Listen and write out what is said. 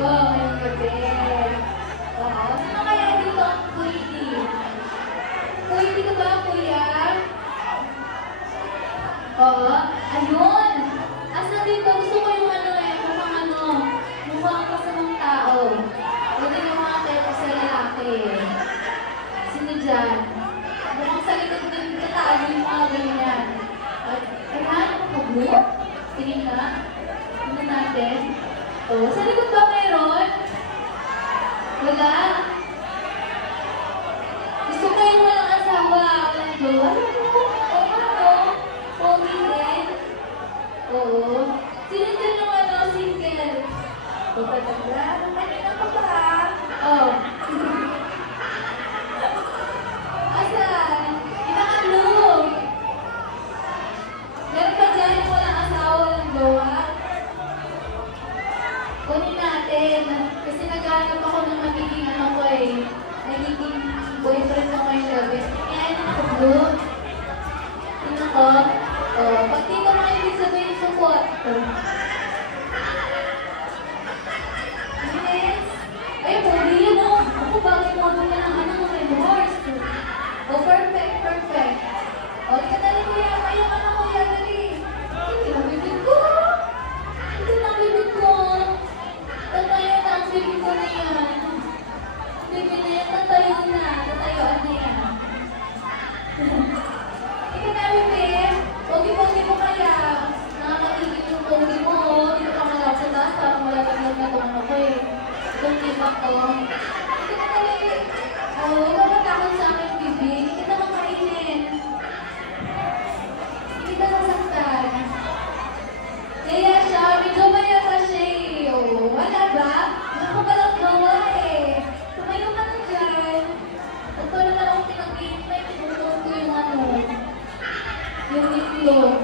ko ngayong gabi. Oo. Sino kaya dito ang pwede? Pwede ka ba, kuya? Oo. Ayun. Asa dito? Gusto ko yung mukhang kasamang tao. Pwede yung mga tayo sa lalaki. Sino dyan? Mukhang sa likod din katalo yung mga ganyan. Ayan, mag-blue? Tingin na. Tingnan natin. O, sa likod ba meron? Wala? Gusto ko yung walang asawa. Walang jowa. Oo. Pogi din. Oo. Sino dyan yung single? Pagkatagla. Kanina pa ba? Oo. Asan? Pinaka-blue. Meron pa dyan yung walang asawa, walang jowa? Kunin natin. Kasi naghahanap ako ng magiging magiging boyfriend ko ngayong gabi. Yan, ako-blue. Tingnan ko. Pag dito mo ibig sabihin support. Yes. Ay, pwede yun o. Ako, bagay mo doon na ng remorse. Perfect. Ika dali kuya. Kaya ka na kuya, dali. Hindi na bibig ko. Tatayo na ang bibig ko na yan. Bibig na yan, tatayuan na yan. Ika na, bibig. Pogi-pogi mo kaya. Nakakatigil yung pogi mo. Dito ka malap sa taas. Parang malagaglag na itong ako eh. Itong tibak ko. Ika na, dali. Huwag ka matakot sa akin, bibig. Hindi kita makainin. Hindi kita nasaktan. Kaya siya, medyo mayata siya eh. Wala ba? Gusto ko palang gawa eh. Tumayo ka na dyan. At para na akong pinag-game na, tinutulog ko yung yung itlog.